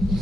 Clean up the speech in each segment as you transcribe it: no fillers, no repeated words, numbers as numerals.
Hello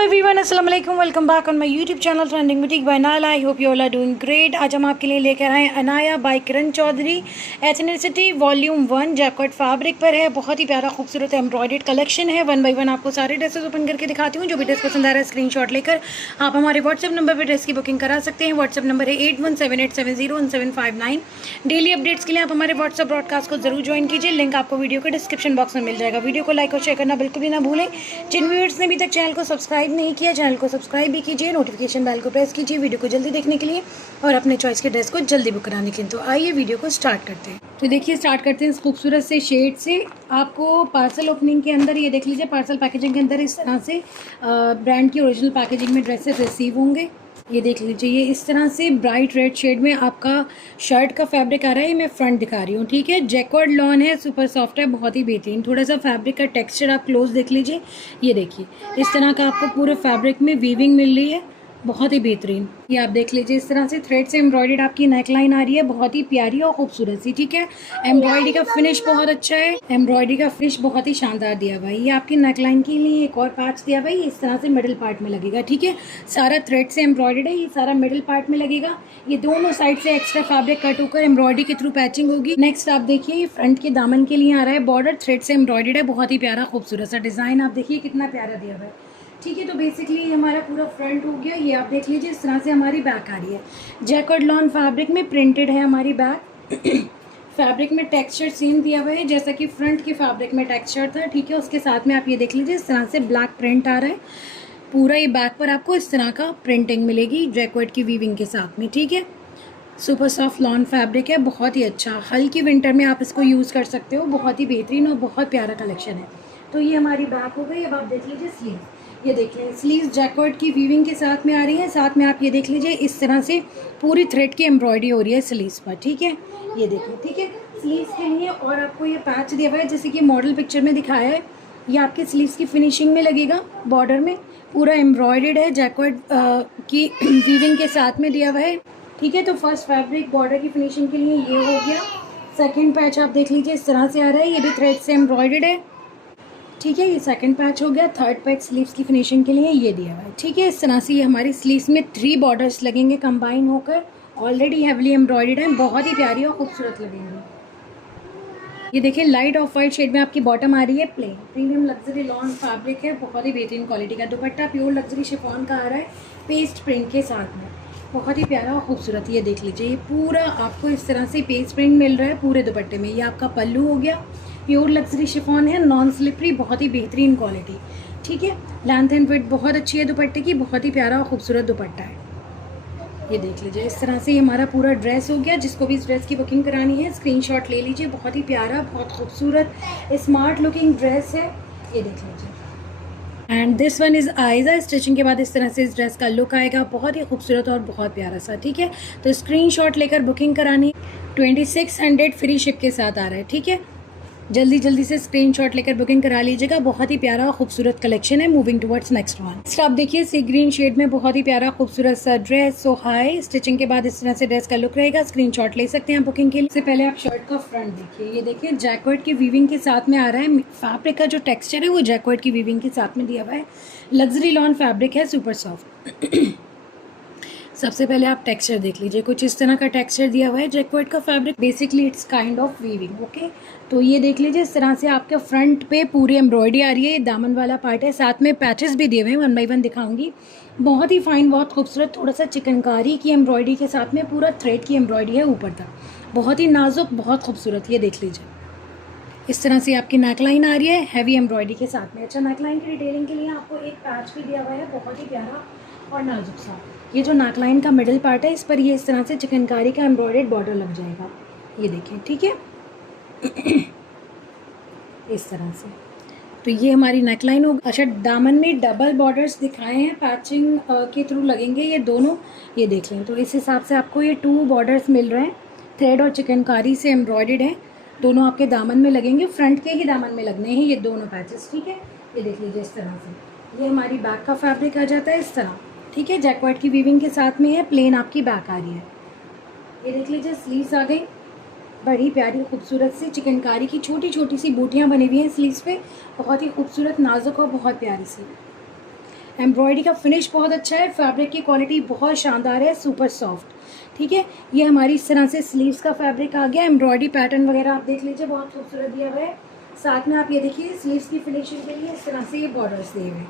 everyone, अस्सलाम वालेकुम, welcome back on my YouTube channel trending boutique by Nala. I hope you all are doing great. आज हम आपके लिए लेकर आए Anaya by Kiran Chaudhary, ethnicity volume 1 jacket fabric पर है। बहुत ही प्यारा खूबसूरत एम्ब्रॉयडर्ड कलेक्शन है। वन बाय वन आपको सारे ड्रेसेस ओपन करके दिखाती हूँ। जो भी ड्रेस पसंद आ रहा है स्क्रीनशॉट लेकर आप हमारे व्हाट्सएप नंबर पर ड्रेस की बुकिंग करा सकते हैं। व्हाट्सएप नंबर है 8178701759। डेली अपडेट्स के लिए आप हमारे व्हाट्सएप ब्रॉडकास्ट को जरूर ज्वाइन कीजिए। लिंक आपको वीडियो के डिस्क्रिप्शन बॉक्स में मिल जाएगा। वीडियो को लाइक और शेयर करना बिल्कुल भी ना भूलें। जिन व्यूअर्स ने अभी तक चैनल को सब्सक्राइब नहीं किया, चैनल को सब्सक्राइब भी कीजिए, नोटिफिकेशन बेल को प्रेस कीजिए वीडियो को जल्दी देखने के लिए और अपने चॉइस के ड्रेस को जल्दी बुक कराने के लिए। तो आइए वीडियो को स्टार्ट करते हैं। तो देखिए स्टार्ट करते हैं इस खूबसूरत से शेड से। आपको पार्सल ओपनिंग के अंदर ये देख लीजिए, पार्सल पैकेजिंग के अंदर इस तरह से ब्रांड की ओरिजिनल पैकेजिंग में ड्रेसेस रिसीव होंगे। ये देख लीजिए, ये इस तरह से ब्राइट रेड शेड में आपका शर्ट का फैब्रिक आ रहा है। ये मैं फ्रंट दिखा रही हूँ, ठीक है। जैकवर्ड लॉन है, सुपर सॉफ्ट है, बहुत ही बेहतरीन। थोड़ा सा फैब्रिक का टेक्सचर आप क्लोज देख लीजिए। ये देखिए इस तरह का आपको पूरे फैब्रिक में वीविंग मिल रही है, बहुत ही बेहतरीन। ये आप देख लीजिए, इस तरह से थ्रेड से एम्ब्रॉयडर्ड आपकी नेक लाइन आ रही है, बहुत ही प्यारी और खूबसूरत सी, ठीक है। एम्ब्रॉयडरी का फिनिश बहुत अच्छा है, एम्ब्रॉयडरी का फिनिश बहुत ही शानदार दिया हुआ है। ये आपकी नेक लाइन के लिए एक और पैच दिया हुआ है, इस तरह से मिडिल पार्ट में लगेगा, ठीक है। सारा थ्रेड से एम्ब्रॉयडर्ड है, ये सारा मिडिल पार्ट में लगेगा। ये दोनों साइड से एक्स्ट्रा फैब्रिक कट होकर एम्ब्रॉयडरी के थ्रू पैचिंग होगी। नेक्स्ट आप देखिए, ये फ्रंट के दामन के लिए आ रहा है, बॉर्डर थ्रेड से एम्ब्रॉयडर्ड है, बहुत ही प्यारा खूबसूरत सा डिज़ाइन। आप देखिए कितना प्यारा दिया हुआ है, ठीक है। तो बेसिकली हमारा पूरा फ्रंट हो गया। ये आप देख लीजिए, इस तरह से हमारी बैक आ रही है। जैकर्ड लॉन फैब्रिक में प्रिंटेड है हमारी बैक। फैब्रिक में टेक्सचर सेम दिया हुआ है जैसा कि फ्रंट के फैब्रिक में टेक्सचर था, ठीक है। उसके साथ में आप ये देख लीजिए, इस तरह से ब्लैक प्रिंट आ रहा है पूरा। ये बैक पर आपको इस तरह का प्रिंटिंग मिलेगी जैकवर्ड की वीविंग के साथ में, ठीक है। सुपर सॉफ्ट लॉन फैब्रिक है, बहुत ही अच्छा। हल्की विंटर में आप इसको यूज़ कर सकते हो, बहुत ही बेहतरीन और बहुत प्यारा कलेक्शन है। तो ये हमारी बैक हो गई। अब आप देख लीजिए स्लीव। ये देख लें, स्लीव्स जैकवर्ड की वीविंग के साथ में आ रही है। साथ में आप ये देख लीजिए, इस तरह से पूरी थ्रेड की एम्ब्रॉयडरी हो रही है स्लीव्स पर, ठीक है। ये देखिए, ठीक है। स्लीव्स के लिए और आपको ये पैच दिया हुआ है जैसे कि मॉडल पिक्चर में दिखाया है। ये आपके स्लीव्स की फिनिशिंग में लगेगा, बॉर्डर में पूरा एम्ब्रॉयडर्ड है, जैकवर्ड की वीविंग के साथ में दिया हुआ है, ठीक है। तो फर्स्ट फैब्रिक बॉर्डर की फिनिशिंग के लिए ये हो गया। सेकंड पैच आप देख लीजिए, इस तरह से आ रहा है, ये भी थ्रेड से एम्ब्रॉयडर्ड है, ठीक है। ये सेकंड पैच हो गया। थर्ड पैच स्लीव्स की फिनिशिंग के लिए ये दिया हुआ है, ठीक है। इस तरह से ये हमारी स्लीव्स में 3 बॉर्डर्स लगेंगे कंबाइन होकर, ऑलरेडी हैवली एम्ब्रॉयडर्ड है, बहुत ही प्यारी और खूबसूरत लगेंगे। ये देखिए, लाइट ऑफ वाइट शेड में आपकी बॉटम आ रही है, plain premium luxury lawn fabric है, बहुत ही बेहतरीन क्वालिटी का। दुपट्टा प्योर लग्जरी शिफॉन का आ रहा है पेस्ट प्रिंट के साथ में, बहुत ही प्यारा और खूबसूरत। ये देख लीजिए, ये पूरा आपको इस तरह से पेस्ट प्रिंट मिल रहा है पूरे दुपट्टे में। ये आपका पल्लू हो गया, प्योर लग्जरी शिफॉन है, नॉन स्लिपरी, बहुत ही बेहतरीन क्वालिटी, ठीक है। लेंथ एंड विड्थ बहुत अच्छी है दुपट्टे की, बहुत ही प्यारा और खूबसूरत दुपट्टा है। ये देख लीजिए, इस तरह से हमारा पूरा ड्रेस हो गया। जिसको भी इस ड्रेस की बुकिंग करानी है स्क्रीनशॉट ले लीजिए। बहुत ही प्यारा, बहुत खूबसूरत, स्मार्ट लुकिंग ड्रेस है, ये देख लीजिए। And this one is Aiza. Stitching के बाद इस तरह से इस ड्रेस का लुक आएगा, बहुत ही खूबसूरत और बहुत प्यारा सा, ठीक है। तो स्क्रीनशॉट लेकर बुकिंग करानी। 2600 फ्री शिप के साथ आ रहा है, ठीक है। जल्दी जल्दी से स्क्रीनशॉट लेकर बुकिंग करा लीजिएगा। बहुत ही प्यारा और खूबसूरत कलेक्शन है। Moving towards next one. Next आप देखिए, सी ग्रीन शेड में बहुत ही प्यारा खूबसूरत सा ड्रेस। सो हाई स्टिचिंग के बाद इस तरह से ड्रेस का लुक रहेगा। स्क्रीनशॉट ले सकते हैं बुकिंग के लिए। इससे पहले आप शर्ट का फ्रंट देखिए। ये देखिए, जैकवर्ड की वीविंग के साथ में आ रहा है। फैब्रिक का जो टेक्सचर है वो जैकवर्ड की वीविंग के साथ में दिया हुआ है। लग्जरी लॉन फैब्रिक है, सुपर सॉफ्ट। सबसे पहले आप टेक्सचर देख लीजिए, कुछ इस तरह का टेक्सचर दिया हुआ है जैकवर्ड का fabric. Basically it's kind of weaving, okay. तो ये देख लीजिए, इस तरह से आपके फ्रंट पे पूरी एम्ब्रॉयडरी आ रही है। ये दामन वाला पार्ट है, साथ में पैचेस भी दिए हुए हैं, वन बाई वन दिखाऊंगी। बहुत ही फाइन, बहुत खूबसूरत, थोड़ा सा चिकनकारी की एम्ब्रॉयडरी के साथ में पूरा थ्रेड की एम्ब्रॉयडरी है ऊपर तक, बहुत ही नाजुक, बहुत खूबसूरत। ये देख लीजिए, इस तरह से आपकी नेक लाइन आ रही है हैवी एम्ब्रॉयडरी के साथ में। अच्छा, नेक लाइन की डिटेलिंग के लिए आपको एक पैच भी दिया हुआ है, बहुत ही प्यारा और नाजुक सा। ये जो नेक लाइन का मिडिल पार्ट है, इस पर ये इस तरह से चिकनकारी का एम्ब्रॉयडर्ड बॉर्डर लग जाएगा, ये देखिए, ठीक है। इस तरह से तो ये हमारी नेक लाइन हो। अच्छा, दामन में डबल बॉर्डर्स दिखाए हैं, पैचिंग के थ्रू लगेंगे ये दोनों, ये देख लें। तो इस हिसाब से आपको ये 2 बॉर्डर्स मिल रहे हैं, थ्रेड और चिकनकारी से एम्ब्रॉयडर्ड हैं, दोनों आपके दामन में लगेंगे, फ्रंट के ही दामन में लगने हैं ये दोनों पैचेस, ठीक है। ये देख लीजिए, इस तरह से ये हमारी बैक का फैब्रिक आ जाता है इस तरह, ठीक है। जैकवर्ड की वीविंग के साथ में है, प्लेन आपकी बैक आ रही है। ये देख लीजिए, स्लीव्स आ गई, बड़ी प्यारी खूबसूरत सी चिकनकारी की छोटी छोटी सी बूटियाँ बनी हुई हैं स्लीव्स पे, बहुत ही खूबसूरत, नाजुक और बहुत प्यारी सी। एम्ब्रॉयडरी का फिनिश बहुत अच्छा है, फैब्रिक की क्वालिटी बहुत शानदार है, सुपर सॉफ्ट। ठीक है, ये हमारी इस तरह से स्लीव्स का फैब्रिक आ गया। एम्ब्रॉयडरी पैटर्न वगैरह आप देख लीजिए, बहुत खूबसूरत दिया हुआ है। साथ में आप ये देखिए स्लीव्स की फिनिशिंग के लिए इस तरह से ये बॉर्डर्स दिए हुए हैं।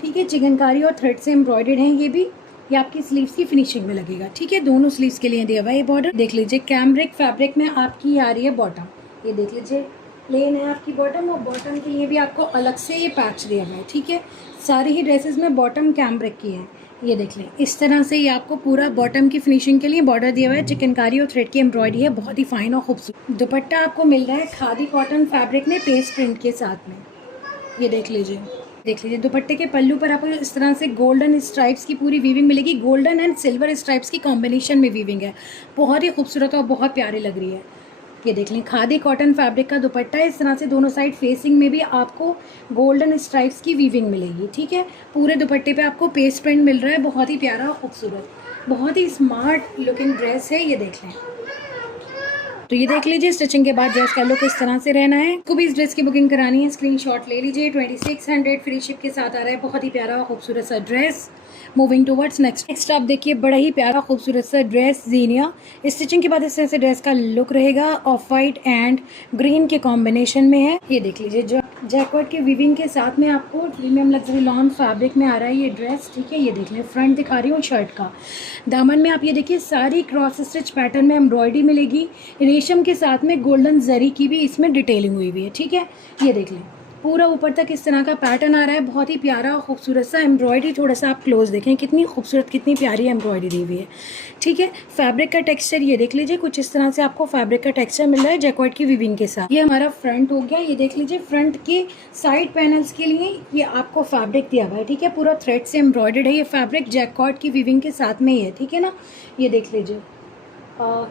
ठीक है, चिकनकारी और थ्रेड से एम्ब्रॉयडर्ड हैं ये भी। ये आपकी स्लीव्स की फिनिशिंग में लगेगा। ठीक है, दोनों स्लीव्स के लिए दिया हुआ है ये बॉर्डर। देख लीजिए कैमरिक फैब्रिक में आपकी आ रही है बॉटम, ये देख लीजिए प्लेन है आपकी बॉटम, और बॉटम के लिए भी आपको अलग से ये पैच दिया हुआ है। ठीक है, सारी ही ड्रेसेस में बॉटम कैमरिक की है। ये देख लें, इस तरह से ये आपको पूरा बॉटम की फिनिशिंग के लिए बॉर्डर दिया हुआ है। चिकनकारी और थ्रेड की एम्ब्रॉयडरी है, बहुत ही फाइन और खूबसूरत। दुपट्टा आपको मिल रहा है खादी कॉटन फैब्रिक में पेस्ट प्रिंट के साथ में। ये देख लीजिए दुपट्टे के पल्लू पर आपको इस तरह से गोल्डन स्ट्राइप्स की पूरी वीविंग मिलेगी। गोल्डन एंड सिल्वर स्ट्राइप्स की कॉम्बिनेशन में वीविंग है, बहुत ही खूबसूरत और बहुत प्यारी लग रही है। ये देख लें, खादी कॉटन फैब्रिक का दुपट्टा है। इस तरह से दोनों साइड फेसिंग में भी आपको गोल्डन स्ट्राइप्स की वीविंग मिलेगी। ठीक है, पूरे दुपट्टे पे आपको पेस्ट प्रिंट मिल रहा है, बहुत ही प्यारा और खूबसूरत, बहुत ही स्मार्ट लुकिंग ड्रेस है। ये देख लें, तो ये देख लीजिए स्टिचिंग के बाद ड्रेस का लुक इस तरह से रहना है। आपको भी इस ड्रेस की बुकिंग करानी है, स्क्रीनशॉट ले लीजिए। 2600 फ्री शिप के साथ आ रहा है, बहुत ही प्यारा खूबसूरत सा ड्रेस। मूविंग टूवर्ड्स नेक्स्ट आप देखिए, बड़ा ही प्यारा खूबसूरत सा ड्रेस ज़ीनिया। स्टिचिंग के बाद इस तरह से ड्रेस का लुक रहेगा, ऑफ वाइट एंड ग्रीन के कॉम्बिनेशन में है। ये देख लीजिए, जो जैकॉट के वीविंग के साथ में आपको प्रीमियम लग्जरी लॉन फैब्रिक में आ रहा है ये ड्रेस। ठीक है, ये देख लें, फ्रंट दिखा रही हूँ शर्ट का। दामन में आप ये देखिए सारी क्रॉस स्टिच पैटर्न में एम्ब्रॉयडरी मिलेगी, रेशम के साथ में गोल्डन जरी की भी इसमें डिटेलिंग हुई हुई है। ठीक है, ये देख लें, पूरा ऊपर तक इस तरह का पैटर्न आ रहा है, बहुत ही प्यारा और खूबसूरत सा। एम्ब्रॉयडरी थोड़ा सा आप क्लोज देखें, कितनी खूबसूरत कितनी प्यारी एम्ब्रॉयडरी दी हुई है। ठीक है, फैब्रिक का टेक्सचर ये देख लीजिए, कुछ इस तरह से आपको फैब्रिक का टेक्सचर मिल रहा है जैकॉट की वीविंग के साथ। ये हमारा फ्रंट हो गया। ये देख लीजिए, फ्रंट के साइड पैनल्स के लिए ये आपको फैब्रिक दिया हुआ है। ठीक है, पूरा थ्रेड से एम्ब्रॉयडर्ड है, ये फैब्रिक जैकॉट की वीविंग के साथ में ही है। ठीक है ना, ये देख लीजिए,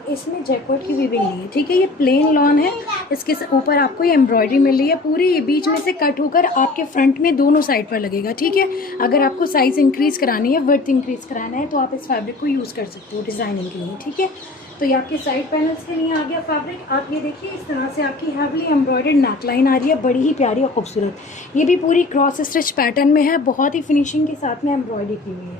इसमें जैकॉट की वीविंग नहीं है। ठीक है, ये प्लेन लॉन है, इसके ऊपर आपको ये एम्ब्रॉयडरी मिल रही है पूरी, ये बीच में से कट होकर आपके फ्रंट में दोनों साइड पर लगेगा। ठीक है, अगर आपको साइज़ इंक्रीज़ करानी है, वर्थ इंक्रीज़ कराना है, तो आप इस फैब्रिक को यूज़ कर सकते हो डिज़ाइनिंग के लिए। ठीक है, तो ये आपके साइड पैनल्स के लिए आ गया फैब्रिक। आप ये देखिए, इस तरह से आपकी हैवली एम्ब्रॉयडर्ड नेकलाइन आ रही है, बड़ी ही प्यारी और खूबसूरत। ये भी पूरी क्रॉस स्टिच पैटर्न में है, बहुत ही फिनिशिंग के साथ में एम्ब्रॉयडरी की हुई है।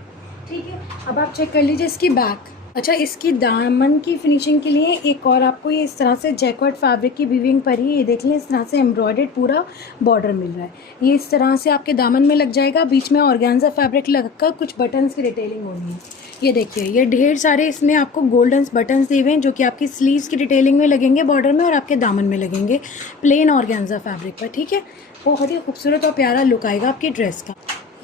ठीक है, अब आप चेक कर लीजिए इसकी बैक। अच्छा, इसकी दामन की फिनिशिंग के लिए एक और आपको ये इस तरह से जैकॉट फैब्रिक की वीविंग पर ही ये देख लें, इस तरह से एम्ब्रॉयडर्ड पूरा बॉर्डर मिल रहा है। ये इस तरह से आपके दामन में लग जाएगा, बीच में ऑर्गेन्जा फैब्रिक लगकर कुछ बटन्स की डिटेलिंग होनी है। ये देखिए, ये ढेर सारे इसमें आपको गोल्डन बटन्स दिए हुए हैं, जो कि आपकी स्लीव्स की डिटेलिंग में लगेंगे बॉर्डर में, और आपके दामन में लगेंगे प्लेन ऑर्गेन्जा फैब्रिक पर। ठीक है, बहुत ही खूबसूरत और प्यारा लुक आएगा आपकी ड्रेस का।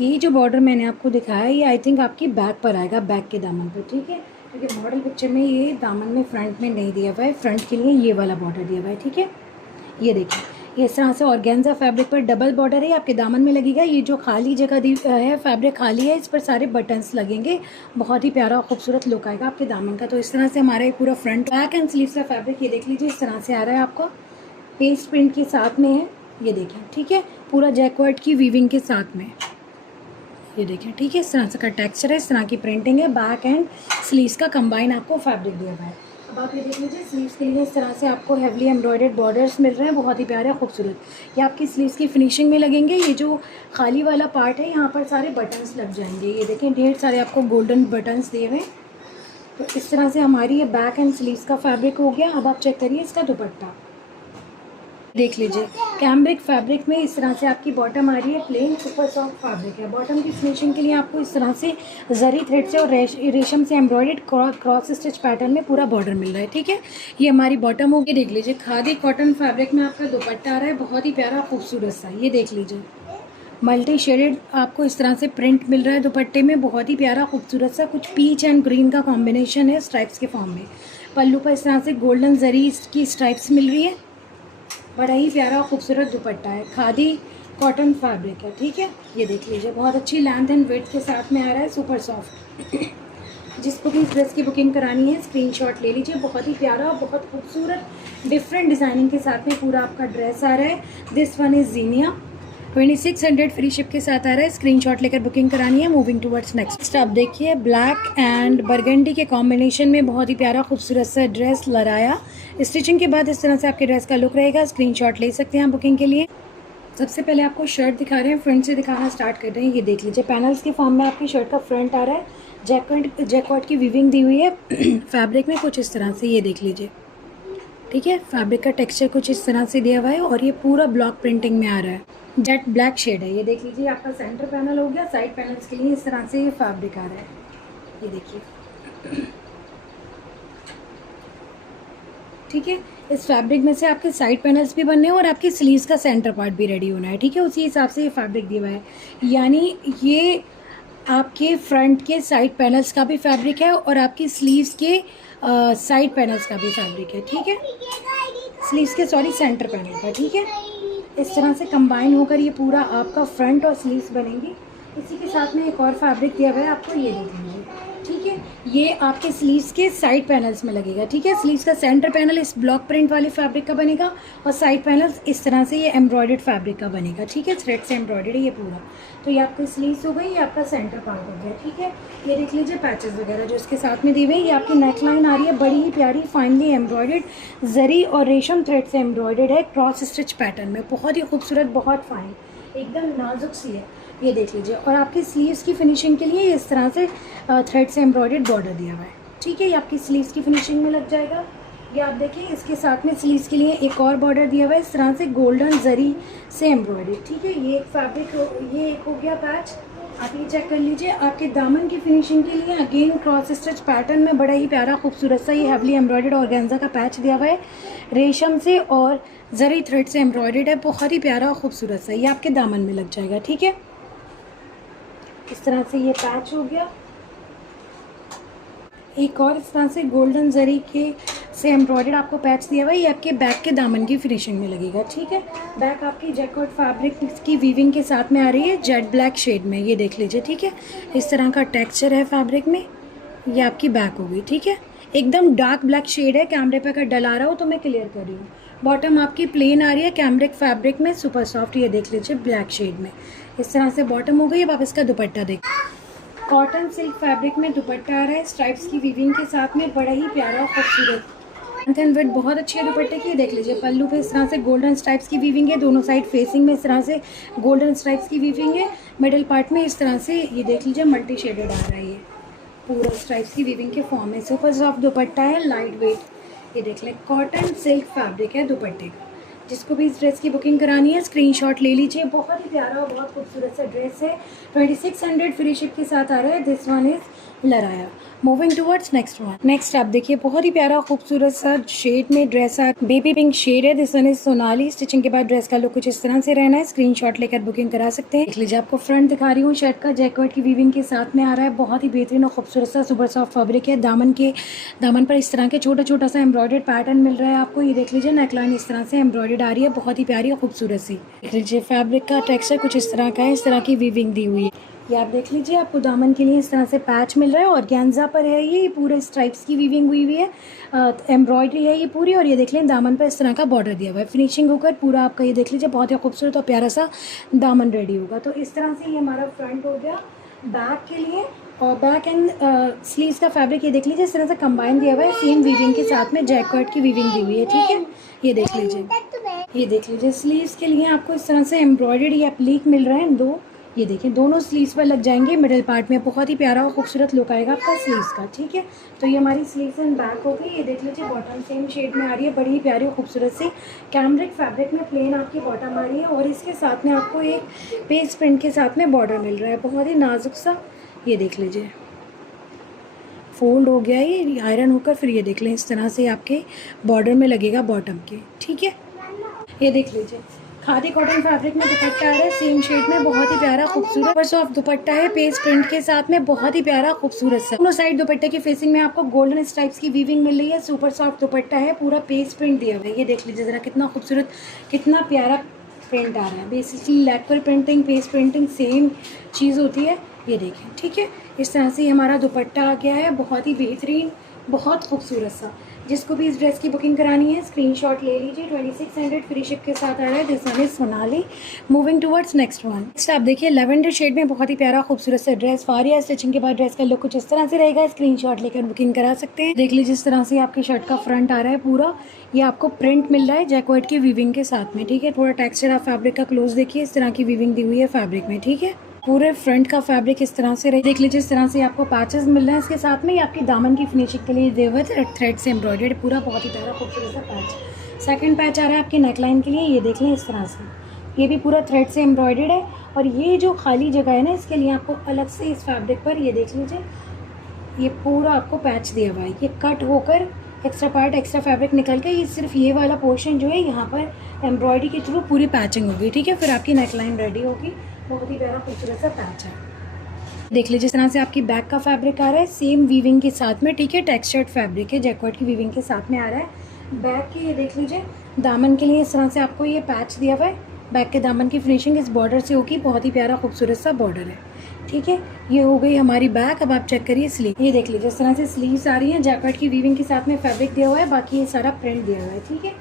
ये जो बॉर्डर मैंने आपको दिखाया, ये आई थिंक आपकी बैक पर आएगा, बैक के दामन पर। ठीक है, क्योंकि मॉडल पिक्चर में ये दामन में फ्रंट में नहीं दिया हुआ है, फ्रंट के लिए ये वाला बॉर्डर दिया हुआ है। ठीक है, ये देखिए, ये इस तरह से ऑर्गेन्जा फैब्रिक पर डबल बॉर्डर है, आपके दामन में लगेगा। ये जो खाली जगह दी है, फैब्रिक खाली है, इस पर सारे बटन्स लगेंगे, बहुत ही प्यारा और खूबसूरत लुक आएगा आपके दामन का। तो इस तरह से हमारा ये पूरा फ्रंट बैक एंड स्लीव्स का फैब्रिक ये देख लीजिए, इस तरह से आ रहा है आपका, पेस्ट प्रिंट के साथ में है। ये देखें, ठीक है, पूरा जैकॉट की वीविंग के साथ में, ये देखें। ठीक है, इस तरह से का टेक्सचर है, इस तरह की प्रिंटिंग है, बैक एंड स्लीव्स का कंबाइन आपको फैब्रिक दिया हुआ है। अब आप ये देख लीजिए, स्लीव्स के लिए इस तरह से आपको हेवली एम्ब्रॉयडर्ड बॉर्डर्स मिल रहे हैं, बहुत ही प्यारे खूबसूरत। ये आपकी स्लीव्स की फिनिशिंग में लगेंगे। ये जो खाली वाला पार्ट है, यहाँ पर सारे बटन्स लग जाएंगे। ये देखें, ढेर सारे आपको गोल्डन बटन्स दिए हुए। तो इस तरह से हमारी ये बैक एंड स्लीव्स का फैब्रिक हो गया। अब आप चेक करिए इसका दुपट्टा, देख लीजिए, कैमरिक फैब्रिक में इस तरह से आपकी बॉटम आ रही है, प्लेन सुपर सॉफ्ट फैब्रिक है। बॉटम की फिनिशिंग के लिए आपको इस तरह से जरी थ्रेड से और रेशम से एम्ब्रॉयडर्ड क्रॉस स्टिच पैटर्न में पूरा बॉर्डर मिल रहा है। ठीक है, ये हमारी बॉटम होगी। देख लीजिए, खादी कॉटन फैब्रिक में आपका दुपट्टा आ रहा है, बहुत ही प्यारा खूबसूरत सा। ये देख लीजिए, मल्टी शेडेड आपको इस तरह से प्रिंट मिल रहा है दुपट्टे में, बहुत ही प्यारा खूबसूरत सा, कुछ पीच एंड ग्रीन का कॉम्बिनेशन है स्ट्राइप्स के फॉर्म में। पल्लू पर इस तरह से गोल्डन जरी की स्ट्राइप्स मिल रही है, बड़ा ही प्यारा खूबसूरत दुपट्टा है, खादी कॉटन फैब्रिक है। ठीक है, ये देख लीजिए, बहुत अच्छी लेंथ एंड विड्थ के साथ में आ रहा है, सुपर सॉफ्ट। जिसको भी ड्रेस की बुकिंग करानी है, स्क्रीनशॉट ले लीजिए। बहुत ही प्यारा, बहुत खूबसूरत डिफरेंट डिज़ाइनिंग के साथ में पूरा आपका ड्रेस आ रहा है। This one is Zeenia. 2600 free ship के साथ आ रहा है। स्क्रीनशॉट लेकर बुकिंग करानी है। मूविंग टुवर्ड्स नेक्स्ट आप देखिए, ब्लैक एंड बरगंडी के कॉम्बिनेशन में बहुत ही प्यारा खूबसूरत सा ड्रेस लराया। स्टिचिंग के बाद इस तरह से आपके ड्रेस का लुक रहेगा। स्क्रीनशॉट ले सकते हैं आप बुकिंग के लिए। सबसे पहले आपको शर्ट दिखा रहे हैं, फ्रंट से दिखाना स्टार्ट कर रहे हैं। ये देख लीजिए, पैनल्स के फॉर्म में आपकी शर्ट का फ्रंट आ रहा है। जैकॉट की वीविंग दी हुई है फैब्रिक में कुछ इस तरह से, ये देख लीजिए। ठीक है, फैब्रिक का टेक्सचर कुछ इस तरह से दिया हुआ है और ये पूरा ब्लॉक प्रिंटिंग में आ रहा है। जेट ब्लैक शेड है। ये देख लीजिए, आपका सेंटर पैनल हो गया। साइड पैनल्स के लिए इस तरह से ये फैब्रिक आ रहा है। ये देखिए, ठीक है। इस फैब्रिक में से आपके साइड पैनल्स भी बनने हैं और आपकी स्लीव्स का सेंटर पार्ट भी रेडी होना है। ठीक है, उसी हिसाब से ये फैब्रिक दिया हुआ है। यानी ये आपके फ्रंट के साइड पैनल्स का भी फैब्रिक है और आपकी स्लीव्स के साइड पैनल्स का भी फैब्रिक है। ठीक है, स्लीव्स के सेंटर पैनल का। ठीक है, इस तरह से कंबाइन होकर ये पूरा आपका फ्रंट और स्लीव्स बनेंगी। इसी के साथ में एक और फैब्रिक दिया हुआ है आपको, ये देख लीजिए। ठीक है, ये आपके स्लीव्स के साइड पैनल्स में लगेगा। ठीक है, स्लीव्स का सेंटर पैनल इस ब्लॉक प्रिंट वाले फैब्रिक का बनेगा और साइड पैनल्स इस तरह से ये एम्ब्रॉयडर्ड फैब्रिक का बनेगा। ठीक है, थ्रेड से एम्ब्रॉयडर्ड है ये पूरा। तो ये आपकी स्लीव्स हो गई, ये आपका सेंटर पार्ट हो गया। ठीक है, ये देख लीजिए पैचेस वगैरह जो इसके साथ में दी हुई है। ये आपकी नेकलाइन आ रही है बड़ी ही प्यारी, फाइनली एम्ब्रॉयडर्ड जरी और रेशम थ्रेड से एम्ब्रॉयडर्ड है, क्रॉस स्टिच पैटर्न में। बहुत ही खूबसूरत, बहुत फाइन, एकदम नाजुक सी है। ये देख लीजिए, और आपकी स्लीव्स की फिनिशिंग के लिए इस तरह से थ्रेड से एम्ब्रॉयडर्ड बॉर्डर दिया हुआ है। ठीक है, ये आपकी स्लीव्स की फिनिशिंग में लग जाएगा। ये आप देखिए, इसके साथ में स्लीव्स के लिए एक और बॉर्डर दिया हुआ है इस तरह से गोल्डन जरी से एम्ब्रॉयडर्ड। ठीक है, ये एक फैब्रिक ये एक हो गया पैच। आप ये चेक कर लीजिए। आपके दामन की फिनिशिंग के लिए अगेन क्रॉस स्टिच पैटर्न में बड़ा ही प्यारा खूबसूरत सा ये हेवली एम्ब्रॉयडर्ड ऑर्गेन्जा का पैच दिया हुआ है, रेशम से और जरी थ्रेड से एम्ब्रॉयडर्ड है। बहुत ही प्यारा और खूबसूरत सा ये आपके दामन में लग जाएगा। ठीक है, इस तरह से ये पैच हो गया। एक और इस तरह से गोल्डन जरी के से एम्ब्रॉयडर्ड आपको पैच दिया हुआ है। ये आपके बैक के दामन की फिनिशिंग में लगेगा। ठीक है, बैक आपकी जैकॉट फैब्रिक की वीविंग के साथ में आ रही है जेट ब्लैक शेड में। ये देख लीजिए। ठीक है, इस तरह का टेक्सचर है फैब्रिक में। ये आपकी बैक होगी। ठीक है, एकदम डार्क ब्लैक शेड है। कैमरे पे अगर डला रहा हो तो मैं क्लियर कर रही हूँ। बॉटम आपकी प्लेन आ रही है कैमरिक फैब्रिक में, सुपर सॉफ्ट। ये देख लीजिए ब्लैक शेड में इस तरह से बॉटम हो गई। अब आप इसका दुपट्टा देखिए, कॉटन सिल्क फैब्रिक में दुपट्टा आ रहा है स्ट्राइप्स की वीविंग के साथ में, बड़ा ही प्यारा खूबसूरत। एंड विड बहुत अच्छी है दुपट्टे की। देख लीजिए, पल्लू पे इस तरह से गोल्डन स्ट्राइप्स की वीविंग है। दोनों साइड फेसिंग में इस तरह से गोल्डन स्ट्राइप्स की वीविंग है। मिडिल पार्ट में इस तरह से ये देख लीजिए मल्टी शेडेड आ रहा है। ये पूरा स्ट्राइप्स की वीविंग के फॉर्म में सुपर सॉफ्ट दुपट्टा है, लाइट वेट। ये देख लें, कॉटन सिल्क फैब्रिक है दुपट्टे का। जिसको भी इस ड्रेस की बुकिंग करानी है स्क्रीनशॉट ले लीजिए। बहुत ही प्यारा और बहुत खूबसूरत सा ड्रेस है। 2600 फ्री शिप के साथ आ रहा है। This one is Laraya. Moving towards next one. Next आप देखिए, बहुत ही प्यारा खूबसूरत सा शेड में ड्रेस है, बेबी पिंक शेड है। This one is Sonali. Stitching के बाद ड्रेस का लुक कुछ इस तरह से रहना है। स्क्रीनशॉट लेकर बुकिंग करा सकते हैं। देख लीजिए, आपको फ्रंट दिखा रही हूँ शर्ट का, जैकॉट की वीविंग के साथ में आ रहा है। बहुत ही बेहतरीन और खूबसूरत सा सुपर सॉफ्ट फैब्रिक है। दामन पर इस तरह के छोटा छोटा सा एम्ब्रॉयडर्ड पैटर्न मिल रहा है आपको। ये देख लीजिए, नेकलाइन इस तरह से एम्ब्रॉयडर्ड आ रही है, बहुत ही प्यारी और खूबसूरत सी। देख लीजिए, फैब्रिक का टेक्सचर कुछ इस तरह का है, इस तरह की वीविंग दी हुई है। ये आप देख लीजिए, आपको दामन के लिए इस तरह से पैच मिल रहा है। ऑर्गेन्जा पर है ये पूरे स्ट्राइप्स की वीविंग हुई है, एम्ब्रॉयडरी है ये पूरी। और ये देख लें, दामन पर इस तरह का बॉर्डर दिया हुआ है। फिनिशिंग होकर पूरा आपका ये देख लीजिए बहुत ही खूबसूरत और प्यारा सा दामन रेडी होगा। तो इस तरह से ये हमारा फ्रंट हो गया। बैक के लिए और बैक एंड स्लीव्स का फैब्रिक ये देख लीजिए इस तरह से कंबाइन दिया हुआ है, सेम वीविंग के साथ में जैकॉट की वीविंग दी हुई है। ठीक है, ये देख लीजिए। ये देख लीजिए, स्लीव्स के लिए आपको इस तरह से एम्ब्रॉयडर्ड या प्लीक मिल रहे हैं दो। ये देखिए, दोनों स्लीव्स पर लग जाएंगे मिडिल पार्ट में। बहुत ही प्यारा और खूबसूरत लुक आएगा आपका स्लीव्स का। ठीक है, तो ये हमारी स्लीव्स एंड बैक हो गई। ये देख लीजिए, बॉटम सेम शेड में आ रही है, बड़ी ही प्यारी और खूबसूरत सी कैमरिक फैब्रिक में प्लेन आपकी बॉटम आ रही है। और इसके साथ में आपको एक पेज प्रिंट के साथ में बॉर्डर मिल रहा है, बहुत ही नाजुक सा। ये देख लीजिए, फोल्ड हो गया ये आयरन होकर, फिर ये देख लें इस तरह से आपके बॉर्डर में लगेगा बॉटम के। ठीक है, ये देख लीजिए, खादी कॉटन फैब्रिक में दुपट्टा आ रहा है सेम शेड में, बहुत ही प्यारा खूबसूरत और सॉफ्ट दुपट्टा है पेज प्रिंट के साथ में, बहुत ही प्यारा खूबसूरत सा। दोनों साइड दुपट्टे की फेसिंग में आपको गोल्डन स्ट्राइप्स की वीविंग मिल रही है। सुपर सॉफ्ट दुपट्टा है, पूरा पेज प्रिंट दिया हुआ है। ये देख लीजिए जरा, कितना खूबसूरत, कितना प्यारा प्रिंट आ रहा है। Basically lacquer printing, page printing same चीज़ होती है। ये देखें, ठीक है, इस तरह से हमारा दुपट्टा आ गया है, बहुत ही बेहतरीन, बहुत खूबसूरत सा। जिसको भी इस ड्रेस की बुकिंग करानी है स्क्रीनशॉट ले लीजिए। 2600 फ्री शिप के साथ आ रहा है। This one is Sonali. Moving towards next one. Next आप देखिए लेवेंडर शेड में बहुत ही प्यारा खूबसूरत सा ड्रेस। फारिया स्टिचिंग के बाद ड्रेस का लुक कुछ इस तरह से रहेगा। स्क्रीनशॉट लेकर बुकिंग करा सकते हैं। देख लीजिए जिस तरह से आपकी शर्ट का फ्रंट आ रहा है पूरा, ये आपको प्रिंट मिल रहा है जैकॉर्ड की वीविंग के साथ में, ठीक है। थोड़ा टेक्सचर आप फैब्रिक का क्लोज देखिए, इस तरह की वीविंग दी हुई है फैब्रिक में, ठीक है। पूरे फ्रंट का फैब्रिक इस तरह से देख लीजिए, इस तरह से आपको पैचेस मिल रहे हैं इसके साथ में। ये आपकी दामन की फिनिशिंग के लिए देवर थ्रेड से एम्ब्रॉयडर्ड पूरा बहुत ही प्यारा खूबसूरत सा पैच। सेकंड पैच आ रहा है आपके नेकलाइन के लिए, ये देख लें इस तरह से, ये भी पूरा थ्रेड से एम्ब्रॉयडर्ड है। और ये जो खाली जगह है ना, इसके लिए आपको अलग से इस फैब्रिक पर ये देख लीजिए, ये पूरा आपको पैच दिया हुआ है। ये कट होकर एक्स्ट्रा पार्ट एक्स्ट्रा फैब्रिक निकल के ये सिर्फ ये वाला पोर्शन जो है यहाँ पर एम्ब्रॉयडरी के थ्रू पूरी पैचिंग होगी, ठीक है। फिर आपकी नेकलाइन रेडी होगी। बहुत ही प्यारा खूबसूरत सा पैच है। देख लीजिए जिस तरह से आपकी बैक का फैब्रिक आ रहा है सेम वीविंग के साथ में, ठीक है। टेक्सचर्ड फैब्रिक है, जैकॉर्ड की वीविंग के साथ में आ रहा है। बैक के ये देख लीजिए दामन के लिए इस तरह से आपको ये पैच दिया हुआ है। बैक के दामन की फिनिशिंग इस बॉर्डर से होगी। बहुत ही प्यारा खूबसूरत सा बॉर्डर है, ठीक है। ये हो गई हमारी बैक। अब आप चेक करिए स्लीव। ये देख लीजिए इस तरह से स्लीव्स आ रही हैं। जैकॉर्ड की वीविंग के साथ में फैब्रिक दिया हुआ है, बाकी ये सारा प्रिंट दिया हुआ है, ठीक है।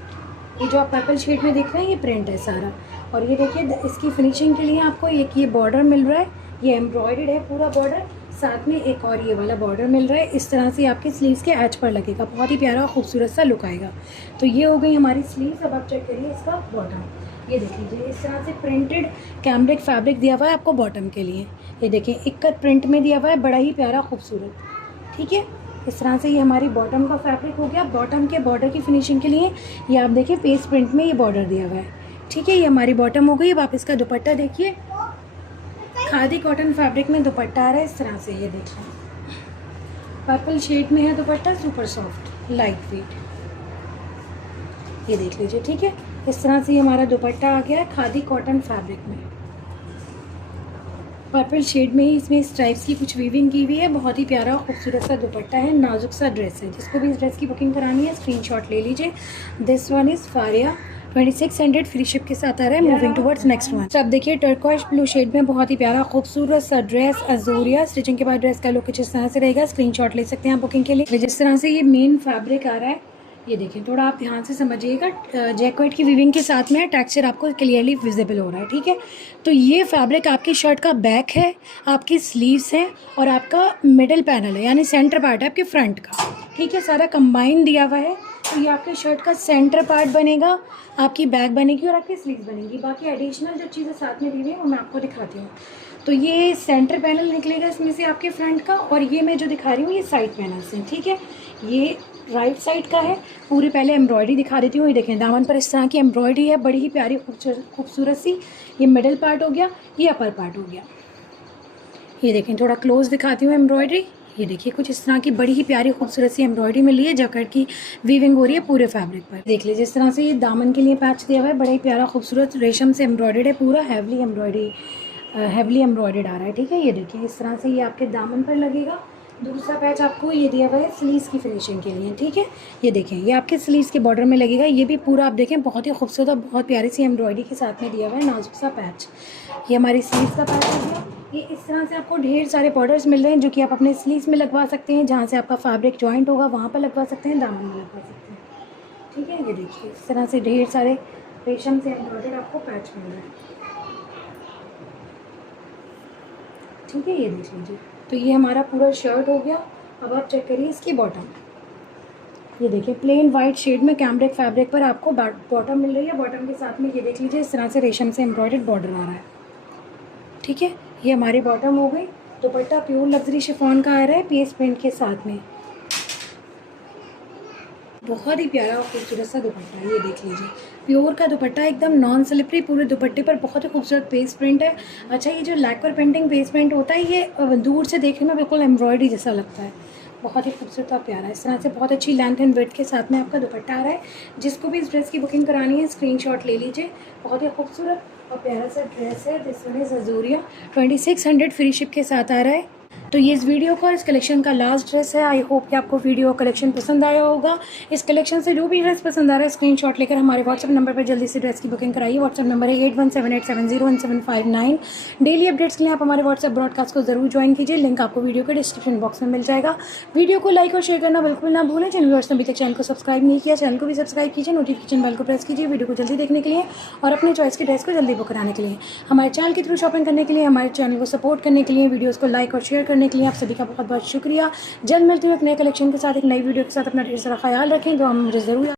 ये जो आप पर्पल शेड में देख रहे हैं ये प्रिंट है सारा। और ये देखिए इसकी फिनिशिंग के लिए आपको एक ये बॉर्डर मिल रहा है, ये एम्ब्रॉयडर्ड है पूरा बॉर्डर। साथ में एक और ये वाला बॉर्डर मिल रहा है। इस तरह से आपके स्लीव्स के एज पर लगेगा, बहुत ही प्यारा खूबसूरत सा लुक आएगा। तो ये हो गई हमारी स्लीव्स। अब आप चेक करिए इसका बॉटम। ये देख लीजिए इस तरह से प्रिंटेड कैमरिक फैब्रिक दिया हुआ है आपको बॉटम के लिए। ये देखें इक्कत प्रिंट में दिया हुआ है, बड़ा ही प्यारा खूबसूरत, ठीक है। इस तरह से ये हमारी बॉटम का फैब्रिक हो गया। बॉटम के बॉर्डर की फिनिशिंग के लिए ये आप देखिए पेस्ट प्रिंट में ये बॉर्डर दिया हुआ है, ठीक है। ये हमारी बॉटम हो गई। अब आप इसका दुपट्टा देखिए, खादी कॉटन फैब्रिक में दुपट्टा आ रहा है इस तरह से। ये देखिए पर्पल शेड में है दुपट्टा, सुपर सॉफ्ट लाइट वेट। ये देख लीजिए, ठीक है। इस तरह से हमारा दुपट्टा आ गया है खादी कॉटन फैब्रिक में। पर्पल शेड में ही इसमें स्ट्राइप्स की कुछ वीविंग की हुई है। बहुत ही प्यारा खूबसूरत सा दुपट्टा है, नाजुक सा ड्रेस है। जिसको भी इस ड्रेस की बुकिंग करानी है स्क्रीनशॉट ले लीजिए। This one is Faria. 2600 free ship के साथ आ रहा है। Moving towards next one. अब देखिए टर्कोइश ब्लू शेड में बहुत ही प्यारा खूबसूरत सा ड्रेस अजूरिया। स्टिचिंग के बाद ड्रेस का लुक कुछ इस तरह से रहेगा। स्क्रीनशॉट ले सकते हैं आप बुकिंग के लिए। जिस तरह से ये मेन फैब्रिक आ रहा है, ये देखिए थोड़ा आप ध्यान से समझिएगा। जैकॉर्ड की वीविंग के साथ में टेक्सचर आपको क्लियरली विजिबल हो रहा है, ठीक है। तो ये फैब्रिक आपकी शर्ट का बैक है, आपकी स्लीव्स हैं और आपका मिडल पैनल है, यानी सेंटर पार्ट है आपके फ्रंट का, ठीक है। सारा कंबाइन दिया हुआ है। तो ये आपके शर्ट का सेंटर पार्ट बनेगा, आपकी बैक बनेगी और आपकी स्लीव्स बनेगी। बाकी एडिशनल जो चीज़ें साथ में दी हुई हैं वो मैं आपको दिखाती हूँ। तो ये सेंटर पैनल निकलेगा इसमें से आपके फ्रंट का, और ये मैं जो दिखा रही हूँ ये साइड पैनल से, ठीक है। ये राइट साइड का है। पूरी पहले एम्ब्रॉयडरी दिखा देती हूँ। ये देखें दामन पर इस तरह की एम्ब्रॉयडरी है, बड़ी ही प्यारी खूबसूरत सी। ये मिडल पार्ट हो गया, ये अपर पार्ट हो गया। ये देखें थोड़ा क्लोज दिखाती हूँ एम्ब्रॉयडरी। ये देखिए कुछ इस तरह की बड़ी ही प्यारी खूबसूरत सी एम्ब्रॉयडरी मिल रही है। जैकेट की वीविंग हो रही है पूरे फैब्रिक पर। देख लीजिए इस तरह से ये दामन के लिए पैच दिया हुआ है, बड़ा ही प्यारा खूबसूरत रेशम से एम्ब्रॉयडर्ड है, पूरा हैवली एम्ब्रॉयडर्ड आ रहा है, ठीक है। ये देखिए इस तरह से ये आपके दामन पर लगेगा। दूसरा पैच आपको ये दिया हुआ है स्लीव्स की फिनिशिंग के लिए, ठीक है। ये देखें ये आपके स्लीव्स के बॉर्डर में लगेगा। ये भी पूरा आप देखें बहुत ही खूबसूरत और बहुत प्यारी सी एम्ब्रॉयडरी के साथ में दिया हुआ है, नाजुक सा पैच। ये हमारी स्लीव्स का पैच हो गया। ये इस तरह से आपको ढेर सारे बॉर्डर्स मिल रहे हैं जो कि आप अपने स्लीव्स में लगवा सकते हैं। जहाँ से आपका फैब्रिक जॉइंट होगा वहाँ पर लगवा सकते हैं, दामन में लगवा सकते हैं, ठीक है। ये देखिए इस तरह से ढेर सारे रेशम से एम्ब्रॉयडर्ड आपको पैच मिल रहा है, ठीक है। ये देख लीजिए। तो ये हमारा पूरा शर्ट हो गया। अब आप चेक करिए इसकी बॉटम। ये देखिए प्लेन वाइट शेड में कैमरिक फैब्रिक पर आपको बॉटम मिल रही है। बॉटम के साथ में ये देख लीजिए इस तरह से रेशम से एम्ब्रॉयडर्ड बॉर्डर आ रहा है, ठीक है। ये हमारी बॉटम हो गई। दुपट्टा प्योर लग्जरी शिफॉन का आ रहा है पेस्ट प्रिंट के साथ में, बहुत ही प्यारा और खूबसूरत सा दुपट्टा है। ये देख लीजिए प्योर का दुपट्टा, एकदम नॉन स्लिपरी। पूरे दुपट्टे पर बहुत ही खूबसूरत पेस्ट प्रिंट है। अच्छा ये जो लैक्वर पेंटिंग पेस्ट प्रिंट होता है ये दूर से देखने में बिल्कुल एम्ब्रॉयडरी जैसा लगता है, बहुत ही खूबसूरत और प्यारा। इस तरह से बहुत अच्छी लेंथ एंड विड्थ के साथ में आपका दुपट्टा आ रहा है। जिसको भी इस ड्रेस की बुकिंग करानी है स्क्रीनशॉट ले लीजिए। बहुत ही खूबसूरत और प्यारा सा ड्रेस है। This one is Azuria. 2600 free ship के साथ आ रहा है। तो ये इस वीडियो का इस कलेक्शन का लास्ट ड्रेस है। आई होप कि आपको वीडियो कलेक्शन पसंद आया होगा। इस कलेक्शन से जो भी ड्रेस पसंद आ रहा है स्क्रीनशॉट लेकर हमारे व्हाट्सअप नंबर पर जल्दी से ड्रेस की बुकिंग कराइए। व्हाट्सअप नंबर है 8178701759। डेली अपडेट्स के लिए आप हमारे व्हाट्सअप ब्रॉडकास्ट को जरूर ज्वाइन कीजिए। लिंक आपको वीडियो के डिस्क्रिप्शन बॉक्स में मिल जाएगा। वीडियो को लाइक और शेयर करना बिल्कुल ना भूलें। जिन व्यूअर्स ने अभी तक चैनल को सब्सक्राइब नहीं किया, चैनल को भी सब्सक्राइब कीजिए, नोटिफिकेशन बेल को प्रेस कीजिए वीडियो को जल्दी देखने के लिए और अपने चॉइस की ड्रेस को जल्दी बुक कराने के लिए। हमारे चैनल के थ्रू शॉपिंग करने के लिए, हमारे चैनल को सपोर्ट करने के लिए, वीडियोज़ को लाइक और शेयर करने के लिए आप सभी का बहुत बहुत शुक्रिया। जल्द मिलती हूँ एक नए कलेक्शन के साथ, एक नई वीडियो के साथ। अपना ढेर सारा ख्याल रखें। तो हम मुझे ज़रूर